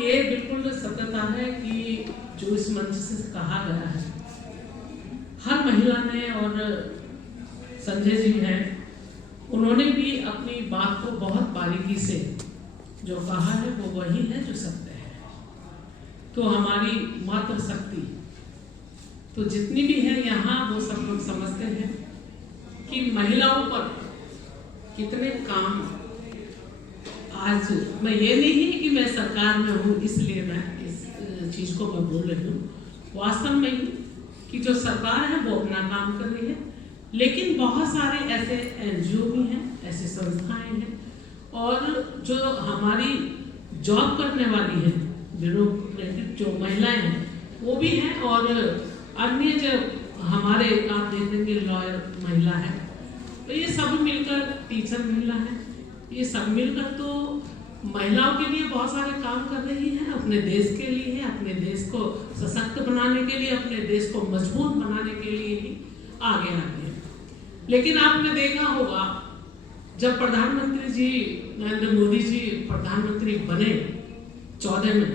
ये बिल्कुल सत्यता है कि जो इस मंच से कहा गया है, हर महिला ने और संजय जी हैं, उन्होंने भी अपनी बात को बहुत बारीकी से जो कहा है वो वही है जो सत्य है। तो हमारी मातृशक्ति तो जितनी भी है यहाँ, वो सब लोग समझते हैं कि महिलाओं पर कितने काम। आज मैं ये नहीं कि मैं सरकार में हूँ इसलिए मैं इस चीज़ को मैं बोल रही हूँ, वास्तव में ही कि जो सरकार है वो अपना काम कर रही है, लेकिन बहुत सारे ऐसे NGO भी हैं, ऐसे संस्थाएं हैं, और जो हमारी जॉब करने वाली हैं, ब्यूरोक्रेटिक जो महिलाएं हैं वो भी हैं, और अन्य जो हमारे आप देखेंगे लॉयर महिला है, तो ये सब मिलकर, टीचर महिला है, ये सब मिलकर तो महिलाओं के लिए बहुत सारे काम कर रही हैं, अपने देश के लिए, अपने देश को सशक्त बनाने के लिए, अपने देश को मजबूत बनाने के लिए ही आगे आती है। लेकिन आपने देखा होगा जब प्रधानमंत्री जी नरेंद्र मोदी जी प्रधानमंत्री बने 14 में,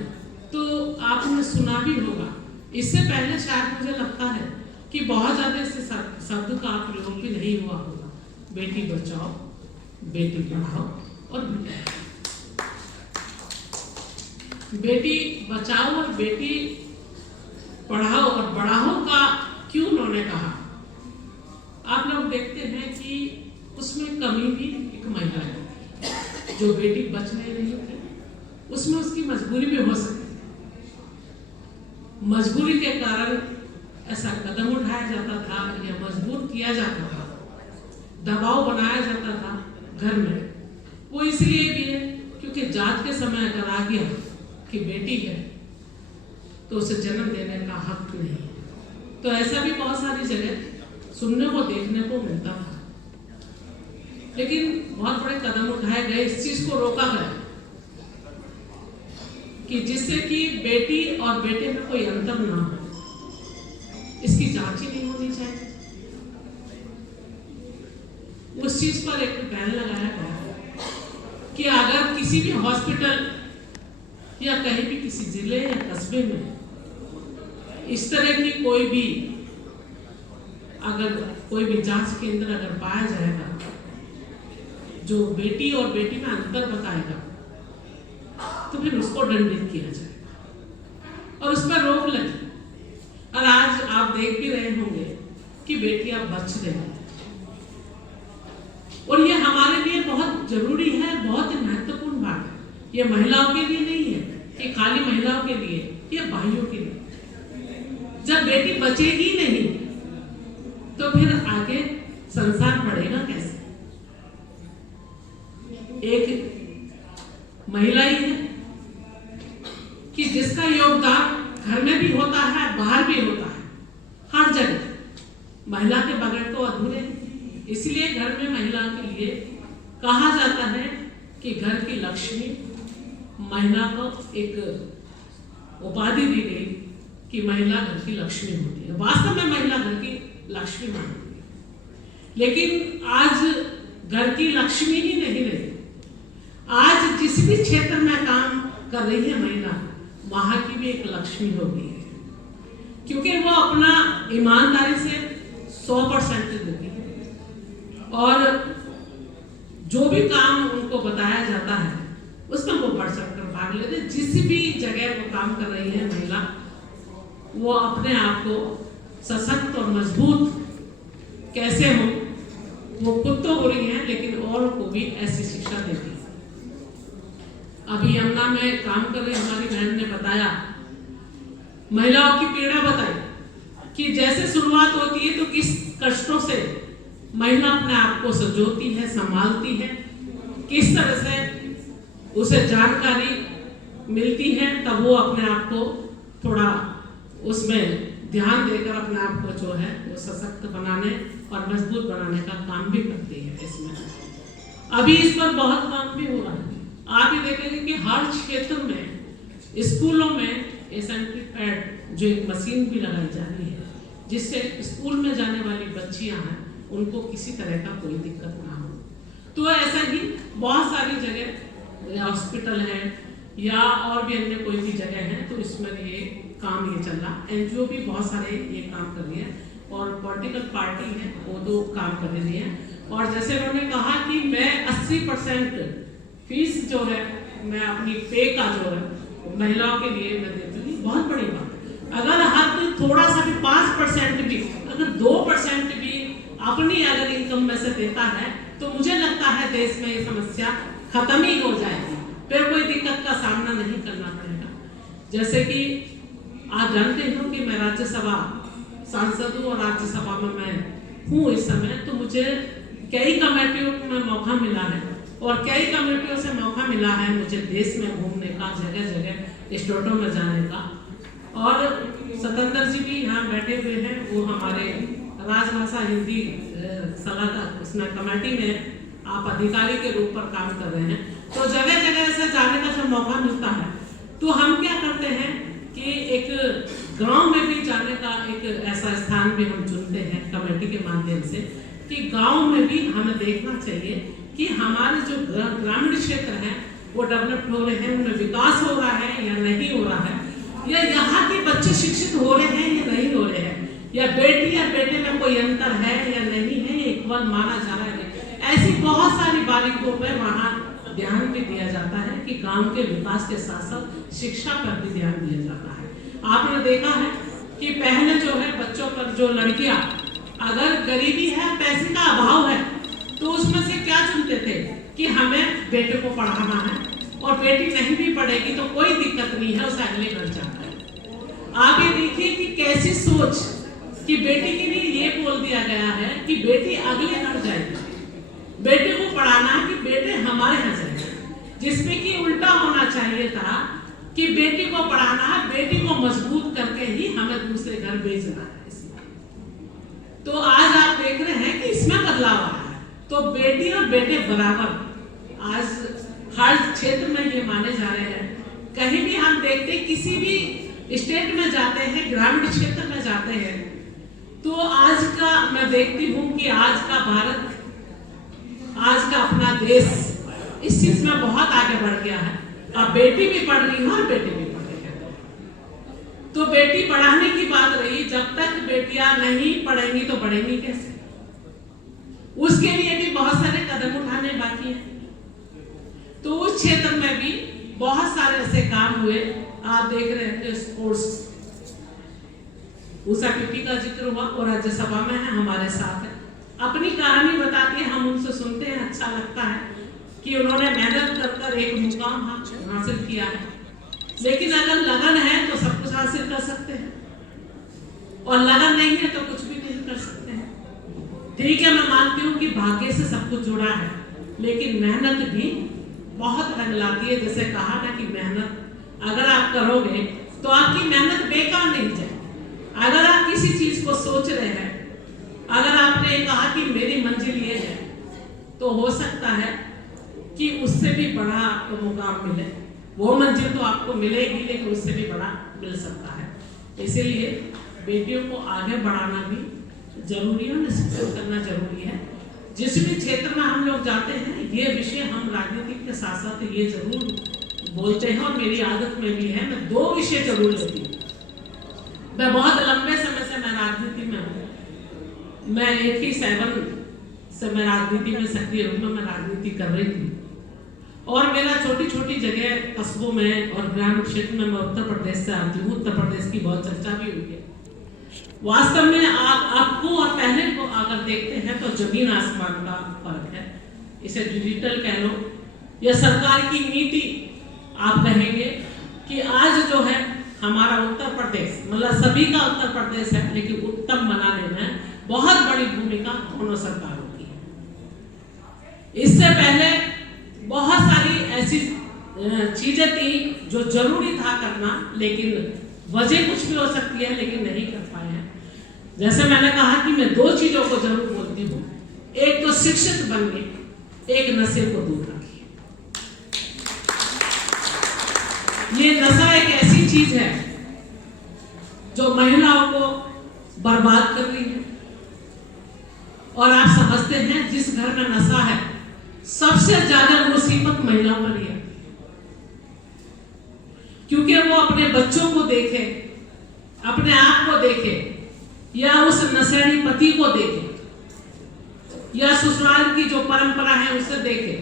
तो आपने सुना भी होगा, इससे पहले शायद मुझे लगता है कि बहुत ज़्यादा इस शब्द का प्रयोग भी नहीं हुआ होगा, बेटी बचाओ बेटी पढ़ाओ और बेटी बचाओ और बेटी पढ़ाओ और बढ़ाओ का क्यों उन्होंने कहा। आप लोग देखते हैं कि उसमें कमी भी एक महिला है, जो बेटी बच नहीं रही थी, उसमें उसकी मजबूरी भी हो सकती है, मजबूरी के कारण ऐसा कदम उठाया जाता था या मजबूर किया जाता था, दबाव बनाया जाता था घर में। वो इसलिए भी है क्योंकि जांच के समय अगर आ गया कि बेटी है तो उसे जन्म देने का हक नहीं है। तो ऐसा भी बहुत सारी जगह सुनने को देखने को मिलता था, लेकिन बहुत बड़े कदम उठाए गए, इस चीज को रोका गया कि जिससे कि बेटी और बेटे में कोई अंतर ना हो, इसकी जांच ही नहीं होनी चाहिए। उस चीज पर एक बैन लगाया गया कि अगर किसी भी हॉस्पिटल या कहीं भी किसी जिले या कस्बे में इस तरह की कोई भी जांच केंद्र अगर पाया जाएगा जो बेटी और बेटी में अंतर बताएगा, तो फिर उसको दंडित किया जाएगा और उस पर रोक लगी। और आज आप देख भी रहे होंगे कि बेटियां बच रही हैं, और ये हमारे लिए बहुत जरूरी है, बहुत महत्वपूर्ण बात है। ये महिलाओं के लिए नहीं है कि खाली महिलाओं के लिए, ये भाइयों के लिए। जब बेटी बचेगी नहीं तो फिर आगे संसार बढ़ेगा कैसे। एक महिला ही है कि जिसका योगदान घर में भी होता है, बाहर भी होता है, हर जगह। महिला के बगैर तो अधूरे। इसलिए घर में महिला के लिए कहा जाता है कि घर की लक्ष्मी, महिला को एक उपाधि दी गई कि महिला घर की लक्ष्मी होती है। वास्तव में महिला घर की लक्ष्मी मानती है, लेकिन आज घर की लक्ष्मी ही नहीं रही। आज जिस भी क्षेत्र में काम कर रही है महिला, वहां की भी एक लक्ष्मी हो गई है, क्योंकि वो अपना ईमानदारी से 100% देती है, और जो भी काम उनको बताया जाता है उसमें वो बढ़ चढ़कर भाग लेते। जिस भी जगह वो काम कर रही है महिला, वो अपने आप को सशक्त और मजबूत कैसे हो, वो खुद तो हो रही है, लेकिन और को भी ऐसी शिक्षा देती है। अभी यमुना में काम कर रही हमारी बहन ने बताया, महिलाओं की पीड़ा बताई कि जैसे शुरुआत होती है तो किस कष्टों से महिला अपने आप को संजोती है, संभालती है, किस तरह से उसे जानकारी मिलती है, तब वो अपने आप को थोड़ा उसमें ध्यान देकर अपने आप को जो है वो सशक्त बनाने और मजबूत बनाने का काम भी करती है। इसमें अभी इस पर बहुत काम भी हो रहा है। आप ही देखेंगे कि हर क्षेत्र में, स्कूलों में एसेंट्री पैड जो एक मशीन भी लगाई जा रही है, जिससे स्कूल में जाने वाली बच्चियां हैं उनको किसी तरह का कोई दिक्कत ना हो। तो ऐसा ही बहुत सारी जगह हॉस्पिटल है या और भी अन्य कोई भी जगह है तो इसमें ये काम ये चल रहा। एनजीओ भी बहुत सारे ये काम कर रही है और पॉलिटिकल पार्टी है वो तो काम कर रही है। और जैसे उन्होंने कहा कि मैं 80% फीस जो है मैं अपनी पे का जो है महिलाओं के लिए मैं देती हूँ, बहुत बड़ी बात है। अगर हर कोई थोड़ा सा भी 5% भी, अगर 2% भी अपनी अगर इनकम में से देता है तो मुझे लगता है देश में ये समस्या खत्म ही हो जाएगी, फिर कोई दिक्कत का सामना नहीं करना पड़ेगा। जैसे कि आप जानते हो कि मैं राज्यसभा सांसद हूँ और राज्यसभा में मैं हूँ इस समय, तो मुझे कई कमेटियों में मौका मिला है और कई कमेटियों से मौका मिला है मुझे देश में घूमने का, जगह जगह स्टेटों में जाने का। और सतेंद्र जी भी यहाँ बैठे हुए हैं, वो हमारे राजभाषा हिंदी सलाहकार उसमें कमेटी में आप अधिकारी के रूप पर काम कर रहे हैं। तो जगह जगह से जाने का जब मौका मिलता है तो हम क्या करते हैं कि एक गांव में भी जाने का एक ऐसा स्थान भी हम चुनते हैं कमेटी के माध्यम से कि गांव में भी हमें देखना चाहिए कि हमारे जो ग्रामीण क्षेत्र हैं वो डेवलप हो रहे हैं, उनमें विकास हो रहा है या नहीं हो रहा है, या यहाँ के बच्चे शिक्षित हो रहे हैं या नहीं हो रहे हैं, या बेटी या बेटे में कोई अंतर है या नहीं है, इक्वल माना जा रहा है। ऐसी बहुत सारी बारीकियों पर वहाँ ध्यान भी दिया जाता है कि गांव के विकास के साथ साथ शिक्षा पर भी ध्यान दिया जाता है। आपने देखा है कि पहले जो है बच्चों पर जो लड़कियां अगर गरीबी है, पैसे का अभाव है, तो उसमें से क्या चुनते थे कि हमें बेटे को पढ़ाना है और बेटी नहीं भी पढ़ेगी तो कोई दिक्कत नहीं है, उसे अगले घर जाना है। आप ये देखिए कि कैसी सोच कि बेटी के लिए ये बोल दिया गया है कि बेटी अगले घर जाएगी, बेटे को पढ़ाना है कि बेटे हमारे यहाँ जाएंगे, जिसमें कि उल्टा होना चाहिए था कि बेटी को पढ़ाना है, बेटी को मजबूत करके ही हमें दूसरे घर भेजना है। तो आज आप देख रहे हैं कि इसमें बदलाव आया है, तो बेटी और बेटे बराबर आज हर क्षेत्र में ये माने जा रहे हैं। कहीं भी हम देखते हैं, किसी भी स्टेट में जाते हैं, ग्रामीण क्षेत्र में जाते हैं, तो आज का मैं देखती हूँ कि आज का भारत, आज का अपना देश इस चीज में बहुत आगे बढ़ गया है। अब बेटी भी पढ़ रही है और बेटे भी पढ़ रहे हैं। तो बेटी पढ़ाने की बात रही, जब तक बेटियां नहीं पढ़ेंगी तो बढ़ेंगी कैसे? उसके लिए भी बहुत सारे कदम उठाने बाकी हैं। तो उस क्षेत्र में भी बहुत सारे ऐसे काम हुए। आप देख रहे हैं कि स्पोर्ट्स उषा टीटी का जिक्र हुआ और राज्यसभा में है, हमारे साथ है, अपनी कहानी बताती है, हम उनसे सुनते हैं, अच्छा लगता है कि उन्होंने मेहनत कर कर एक मुकाम हासिल किया है। लेकिन अगर लगन है तो सब कुछ हासिल कर सकते हैं और लगन नहीं है तो कुछ भी नहीं कर सकते हैं। ठीक है, मैं मानती हूँ कि भाग्य से सब कुछ जुड़ा है, लेकिन मेहनत भी बहुत रंग लाती है। जैसे कहा ना कि मेहनत अगर आप करोगे तो आपकी मेहनत बेकार नहीं जाएगी। अगर आप किसी चीज को सोच रहे हैं, अगर आपने कहा कि मेरी मंजिल ये है, तो हो सकता है कि उससे भी बड़ा आपको मुकाम मिले। वो मंजिल तो आपको मिलेगी लेकिन उससे भी बड़ा मिल सकता है। इसीलिए बेटियों को आगे बढ़ाना भी जरूरी है, शिक्षित करना जरूरी है। जिस भी क्षेत्र में हम लोग जाते हैं, ये विषय हम राजनीति के साथ साथ ये जरूर बोलते हैं और मेरी आदत में भी है, मैं 2 विषय जरूर लेती हूँ। मैं बहुत लंबे समय से मैं राजनीति में हूँ। मैं 87 से मैं राजनीति में सक्रिय रूप में मैं राजनीति कर रही थी और मेरा छोटी छोटी जगह कस्बों में और ग्रामीण क्षेत्र में मैं उत्तर प्रदेश से आती हूँ। उत्तर प्रदेश की बहुत चर्चा भी हुई है। वास्तव में आपको और पहले को अगर देखते हैं तो जमीन आसमान का फर्क है। इसे डिजिटल कह लो या सरकार की नीति आप कहेंगे कि आज जो है हमारा उत्तर प्रदेश, मतलब सभी का उत्तर प्रदेश है, लेकिन उत्तम बनाने में बहुत बड़ी भूमिका दोनों सरकारों की है। इससे पहले बहुत सारी ऐसी चीजें थी जो जरूरी था करना, लेकिन वजह कुछ भी हो सकती है, लेकिन नहीं कर पाए हैं। जैसे मैंने कहा कि मैं 2 चीजों को जरूर बोलती हूँ, एक तो शिक्षित बनिए, एक नशे को दूर रखिए। ये नशा एक ऐसी चीज है जो महिलाओं को बर्बाद कर रही है और आप समझते हैं जिस घर में नशा है सबसे ज्यादा मुसीबत महिलाओं पर ही है। क्योंकि वो अपने बच्चों को देखे, अपने आप को देखे, या उस नशेड़ी पति को देखे, या ससुराल की जो परंपरा है उसे देखे,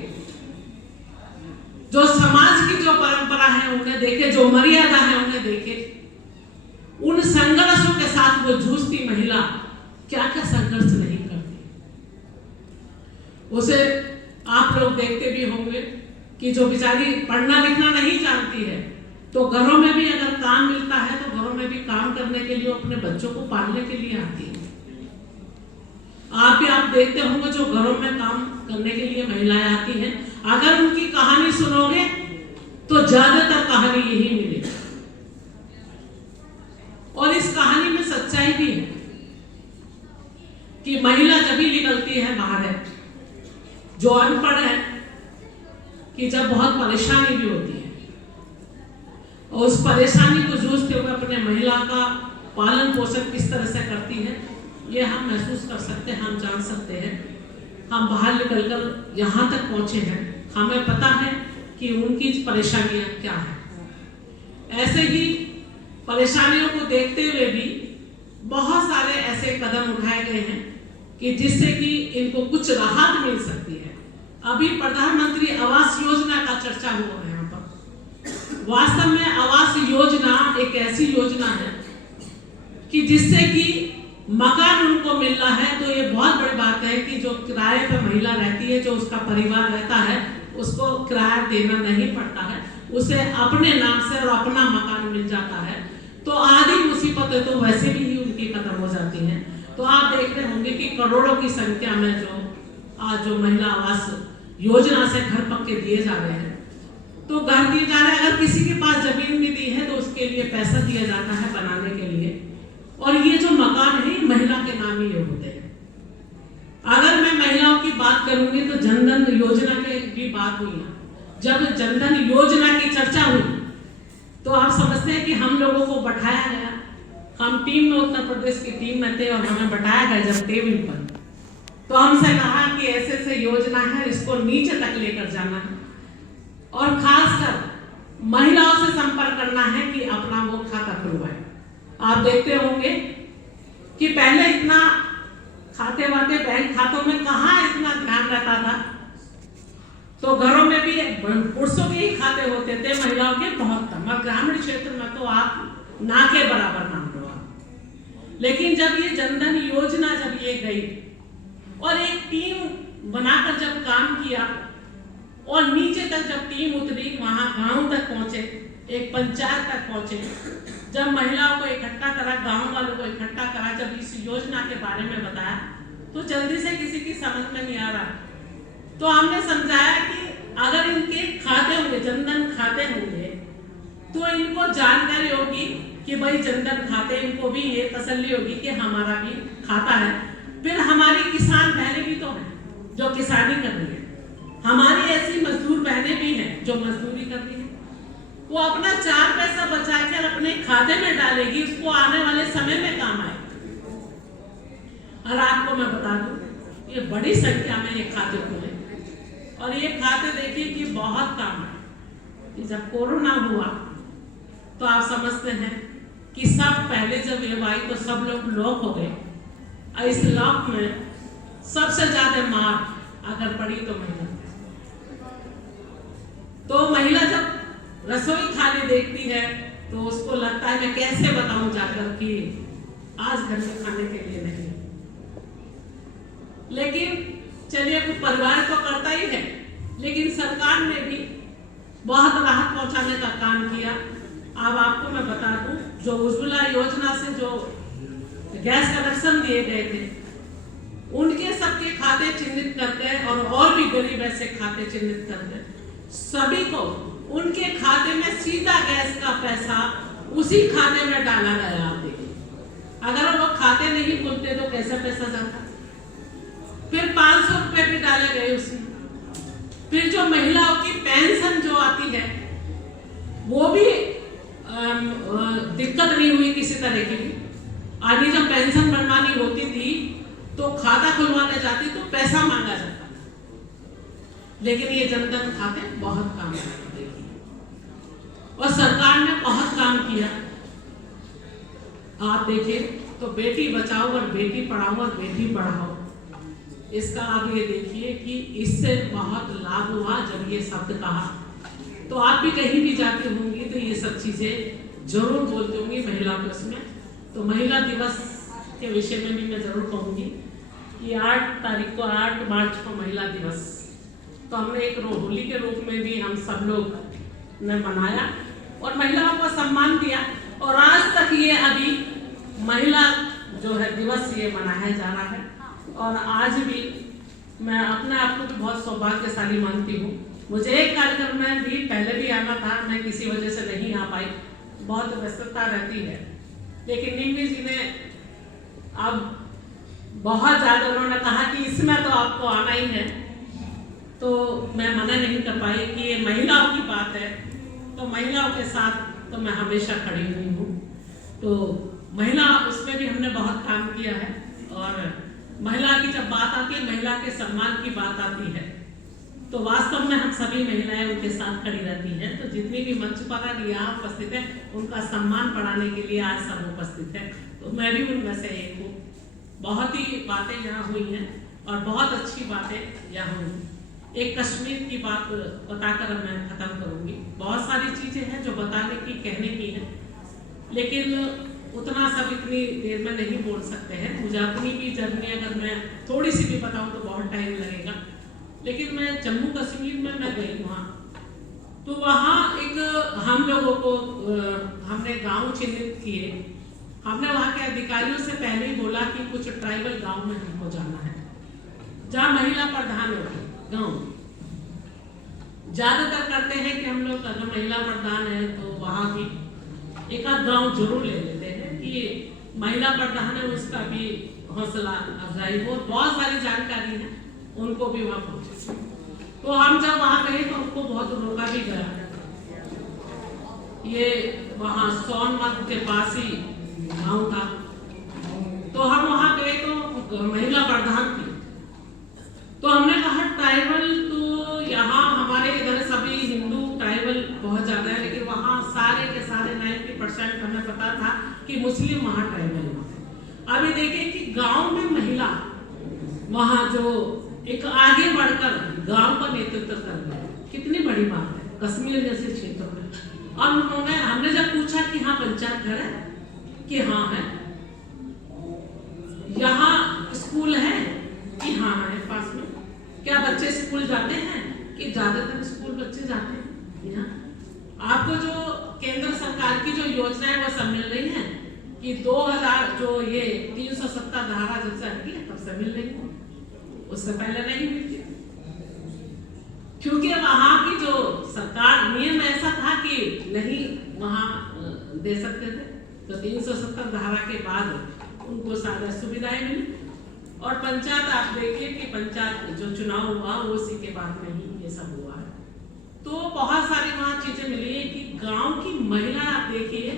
जो समाज की जो परंपरा है उन्हें देखे, जो मर्यादा है उन्हें देखे। उन संघर्षों के साथ वो जूझती महिला क्या क्या संघर्ष नहीं करती। उसे आप लोग देखते भी होंगे कि जो बेचारी पढ़ना लिखना नहीं जानती है, तो घरों में भी अगर काम मिलता है तो घरों में भी काम करने के लिए, अपने बच्चों को पालने के लिए आती है। आप देखते होंगे जो घरों में काम करने के लिए महिलाएं आती हैं, अगर उनकी कहानी सुनोगे तो ज्यादातर कहानी यही मिलेगी। और इस कहानी में सच्चाई भी है कि महिला जब भी निकलती है बाहर है, जो अनपढ़ है, कि जब बहुत परेशानी भी होती है और उस परेशानी को जूझते हुए अपने महिला का पालन पोषण किस तरह से करती है, ये हम महसूस कर सकते हैं, हम जान सकते हैं। हम बाहर निकलकर यहाँ तक पहुंचे हैं, हमें पता है कि उनकी परेशानियां क्या है। ऐसे ही परेशानियों को देखते हुए भी बहुत सारे ऐसे कदम उठाए गए हैं कि जिससे कि इनको कुछ राहत मिल सकती है। अभी प्रधानमंत्री आवास योजना का चर्चा हुआ है यहाँ पर। वास्तव में आवास योजना एक ऐसी योजना है कि जिससे कि मकान उनको मिल रहा है, तो ये बहुत बड़ी बात है कि जो किराए पर महिला रहती है, जो उसका परिवार रहता है, उसको किराया देना नहीं पड़ता है, उसे अपने नाम से और अपना मकान मिल जाता है। तो आधी मुसीबतें तो वैसे भी ही उनकी खत्म हो जाती हैं। तो आप देख रहे होंगे कि करोड़ों की संख्या में जो महिला आवास योजना से घर पक्के दिए जा रहे हैं, तो घर दिए जा रहे हैं। अगर किसी के पास जमीन भी दी है तो उसके लिए पैसा दिया जाता है बनाने के लिए, और ये जो मकान है महिला के नाम ही होते हैं। अगर मैं महिलाओं की बात करूंगी तो जनधन योजना की भी बात हुई है। जब जनधन योजना की चर्चा हुई तो आप समझते हैं कि हम लोगों को बैठाया गया, हम टीम में, उत्तर प्रदेश की टीम में थे और हमें बैठाया गया जब टेबल पर, तो हमसे कहा कि ऐसे ऐसे योजना है, इसको नीचे तक लेकर जाना है और खासकर महिलाओं से संपर्क करना है कि अपना वो खाता खुलवाए। आप देखते होंगे कि पहले इतना खाते वाते बैंक खातों में कहाँ इतना ध्यान रहता था, तो घरों में भी पुरुषों के ही खाते होते थे, महिलाओं के बहुत कम, और ग्रामीण क्षेत्र में तो आप ना के बराबर मान लो आप। लेकिन जब ये जनधन योजना जब ये गई और एक टीम बनाकर जब काम किया और नीचे तक जब टीम उतरी, वहां गांव तक पहुंचे, एक पंचायत तक पहुंचे, जब महिलाओं को इकट्ठा करा, गांव वालों को इकट्ठा करा, जब इस योजना के बारे में बताया, तो जल्दी से किसी की समझ में नहीं आ रहा। तो हमने समझाया कि अगर इनके खाते होंगे, जनधन खाते होंगे, तो इनको जानकारी होगी कि भाई जनधन खाते, इनको भी ये तसल्ली होगी कि हमारा भी खाता है। फिर हमारी किसान बहनें भी तो हैं जो किसानी कर रही है, हमारी ऐसी मजदूर बहनें भी हैं जो मजदूरी कर रही है, वो अपना 4 पैसा बचाकर अपने खाते में डालेगी, उसको आने वाले समय में काम आएगा। और आपको मैं बता दूं, ये बड़ी संख्या में ये खाते खुले, और ये खाते देखिए कि बहुत काम है। जब कोरोना हुआ तो आप समझते हैं कि सब पहले जब वेव आई तो सब लोग लॉक हो गए, और इस लॉक में सबसे ज्यादा मार अगर पड़ी तो महिला। तो महिला जब रसोई थाली देखती है तो उसको लगता है मैं कैसे बताऊं जाकर कि आज घर में खाने के लिए नहीं। लेकिन चलिए, परिवार तो करता ही है, लेकिन सरकार ने भी बहुत राहत पहुंचाने का काम किया। अब आपको मैं बता दूं, जो उज्ज्वला योजना से जो गैस कनेक्शन दिए गए थे, उनके सबके खाते चिन्हित करके और भी गरीब ऐसे खाते चिन्हित करके सभी को उनके खाते में सीधा गैस का पैसा उसी खाते में डाला गया। आप देखिए, अगर वो खाते नहीं खुलते तो कैसा पैसा जाता। फिर 500 रुपए भी डाले गए उसमें। फिर जो महिलाओं की पेंशन जो आती है वो भी दिक्कत नहीं हुई किसी तरह की। आगे जब पेंशन बनवानी होती थी तो खाता खुलवाने जाती तो पैसा मांगा जाता, लेकिन ये जनधन खाते बहुत काम आते। और सरकार ने बहुत काम किया। आप देखें तो बेटी बचाओ और बेटी पढ़ाओ और बेटी पढ़ाओ, इसका आप ये देखिए कि इससे बहुत लाभ हुआ जब ये शब्द कहा। तो आप भी कहीं भी जाते होंगे तो ये सब चीजें जरूर बोलते होंगे महिला दिवस में। तो महिला दिवस के विषय में भी मैं जरूर कहूंगी कि 8 तारीख को 8 मार्च को महिला दिवस, तो हमने एक होली के रूप में भी हम सब लोग ने मनाया और महिलाओं को सम्मान दिया। और आज तक ये अभी महिला जो है दिवस ये मनाया जा रहा है। और आज भी मैं अपने आप को भी बहुत सौभाग्यशाली मानती हूँ। मुझे एक कार्यक्रम में भी पहले भी आना था, मैं किसी वजह से नहीं आ पाई, बहुत व्यस्तता रहती है। लेकिन निम्मी जी ने अब बहुत ज़्यादा उन्होंने कहा कि इसमें तो आपको आना ही है, तो मैं मना नहीं कर पाई कि ये महिलाओं की बात है, तो महिलाओं के साथ तो मैं हमेशा खड़ी हुई हूँ। तो महिला उसमें भी हमने बहुत काम किया है। और महिला की जब बात आती है, महिला के सम्मान की बात आती है, तो वास्तव में हम सभी महिलाएं उनके साथ खड़ी रहती हैं। तो जितनी भी मंच पर यहाँ उपस्थित है उनका सम्मान बढ़ाने के लिए आज सब उपस्थित है, तो मैं भी उनमें से एक हूँ। बहुत ही बातें यहाँ हुई हैं और बहुत अच्छी बातें यहाँ हुई। एक कश्मीर की बात बताकर मैं खत्म करूँगी। बहुत सारी चीज़ें हैं जो बताने की, कहने की है, लेकिन उतना सब इतनी देर में नहीं बोल सकते हैं। मुझे अपनी भी जर्नी अगर मैं थोड़ी सी भी बताऊँ तो बहुत टाइम लगेगा। लेकिन मैं जम्मू कश्मीर में मैं गई वहाँ, तो वहाँ एक हम लोगों को हमने गांव चिन्हित किए। हमने वहाँ के अधिकारियों से पहले ही बोला कि कुछ ट्राइबल गांव में हमको जाना है जहाँ महिला प्रधान होगी। गाँव ज्यादातर करते हैं कि हम लोग अगर महिला प्रधान है तो वहाँ भी एक आध गाँव जरूर ले लेते हैं कि महिला प्रधान है, उसका भी हौसला अफजाई हो। बहुत सारी जानकारी है, उनको भी वहाँ पहुँचे। तो हम जब वहाँ गए तो हमको बहुत रोका भी गया। ये वहाँ सोनमर्ग के पास ही गाँव था, तो हम वहाँ गए तो महिला प्रधान थी। तो हमने कहा ट्राइबल तो यहाँ हमारे इधर सभी हिंदू ट्राइबल बहुत ज़्यादा है, लेकिन वहाँ सारे के सारे 90% हमें पता था कि मुस्लिम वहाँ ट्राइबल है। अभी देखिए कि गांव में महिला वहाँ जो एक आगे बढ़कर गांव का नेतृत्व कर रही है, कितनी बड़ी बात है कश्मीर जैसे क्षेत्र में। और उन्होंने हमने जब पूछा कि हाँ पंचायत घर है, कि हाँ है, यहाँ स्कूल है कि हाँ है पास में, क्या बच्चे स्कूल जाते हैं कि ज्यादातर स्कूल बच्चे जाते हैं। यहाँ आपको जो केंद्र सरकार की जो योजना है वो सब मिल रही है कि 2000 जो ये 370 धारा जब से हटी है तब से मिल रही है, उससे पहले नहीं मिलती, क्योंकि वहां की जो सरकार नियम ऐसा था कि नहीं वहां दे सकते थे। तो 370 धारा के बाद उनको सारा सुविधाएं मिली। और पंचायत आप देखिए कि पंचायत जो चुनाव हुआ वो उसी के बाद में ही ये सब हुआ है। तो बहुत सारी वहाँ चीजें मिली है कि गांव की महिला आप देखिए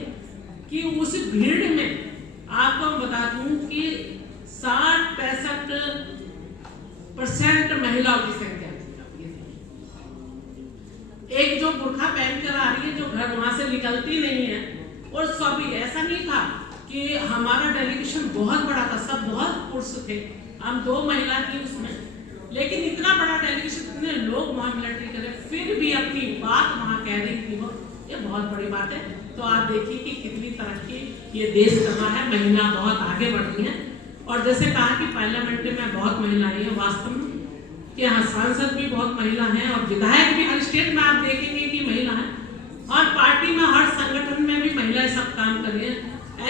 कि उस भीड़ में आपको मैं बता दूं कि 60-65% महिलाओं की संख्या थी। एक जो बुर्खा पहन कर आ रही है, जो घर वहां से निकलती नहीं है, और सभी ऐसा नहीं था कि हमारा डेलीगेशन बहुत बड़ा था, सब बहुत पुरुष थे, हम 2 महिला थी उसमें, लेकिन इतना बड़ा डेलीगेशन, इतने लोग वहाँ मिलिट्री करे, फिर भी अपनी बात वहाँ कह रही थी वो, ये बहुत बड़ी बात है। तो आप देखिए कि कितनी तरक्की ये देश कर रहा है, महिला बहुत आगे बढ़ रही है। और जैसे कहा कि पार्लियामेंट में बहुत महिलाएं हैं, वास्तव में कि यहाँ सांसद भी बहुत महिला हैं और विधायक भी हर स्टेट में आप देखेंगे कि महिला है, और पार्टी में हर संगठन में भी महिलाएं सब काम कर रही हैं,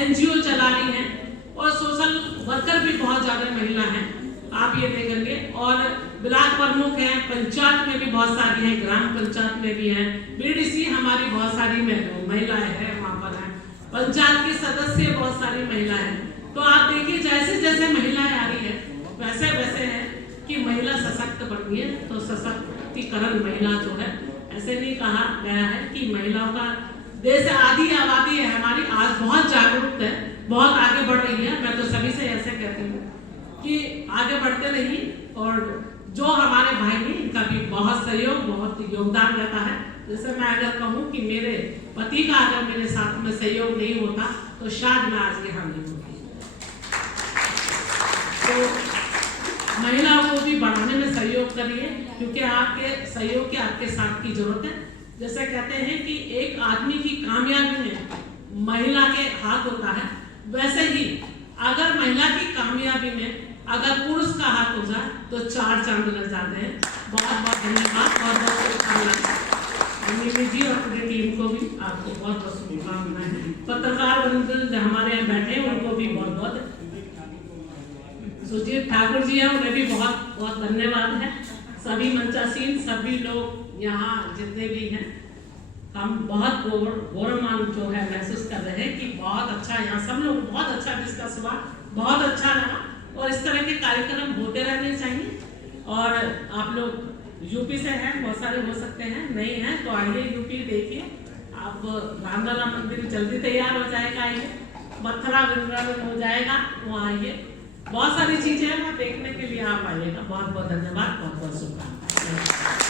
NGO चला रही हैं, और सोशल वर्कर भी बहुत ज्यादा महिला हैं, आप ये देखेंगे। और ब्लॉक प्रमुख हैं, पंचायत में भी बहुत सारी हैं, ग्राम पंचायत में भी हैं, BDC हमारी बहुत सारी महिलाएं हैं वहाँ पर हैं, पंचायत के सदस्य बहुत सारी महिलाएं हैं। तो आप देखिए जैसे जैसे महिलाएं आ रही है वैसे वैसे है कि महिला सशक्त बन रही है। तो सशक्तिकरण महिला जो है, ऐसे नहीं कहा गया है कि महिलाओं का देश आधी आबादी है हमारी, आज बहुत जागरूक है, बहुत आगे बढ़ रही है। मैं तो सभी से ऐसे कहती हूँ कि आगे बढ़ते रहिए, और जो हमारे भाई हैं इनका भी बहुत सहयोग, बहुत योगदान रहता है। जैसे मैं अगर कहूँ कि मेरे पति का अगर मेरे साथ में सहयोग नहीं होता तो शायद मैं आज यहाँ नहीं होती। तो महिलाओं को भी बढ़ाने में सहयोग करिए, क्योंकि आपके सहयोग की, आपके साथ की जरूरत है। जैसे कहते हैं कि एक आदमी की कामयाबी में महिला के हाथ होता है, वैसे ही अगर महिला की कामयाबी में अगर पुरुष का हाथ हो जाए तो 4 चांद लग जाते हैं। बहुत बहुत धन्यवाद, बहुत बहुत शुभकामनाएं मिमी जी और पूरी टीम को भी आपको बहुत बहुत शुभकामनाएं। पत्रकार बंधु हमारे यहाँ बैठे हैं उनको भी बहुत बहुत, सुजीत ठाकुर जी हैं उन्हें भी बहुत बहुत धन्यवाद है। सभी मंचासीन, सभी लोग यहाँ जितने भी हैं, हम बहुत गौरवान्वित जो है महसूस कर रहे हैं कि बहुत अच्छा यहाँ सब लोग बहुत अच्छा डिस्कस हुआ, बहुत अच्छा लगा। और इस तरह के कार्यक्रम होते रहने चाहिए। और आप लोग यूपी से हैं, बहुत सारे हो सकते हैं, नहीं हैं तो आइए यूपी देखिए। आप रामलला मंदिर जल्दी तैयार हो जाएगा, आइए। मथुरा वृंदावन हो जाएगा, वहाँ आइए। बहुत सारी चीजें हैं वहाँ देखने के लिए, आप आइएगा। बहुत बहुत धन्यवाद, बहुत बहुत शुभकामनाएं।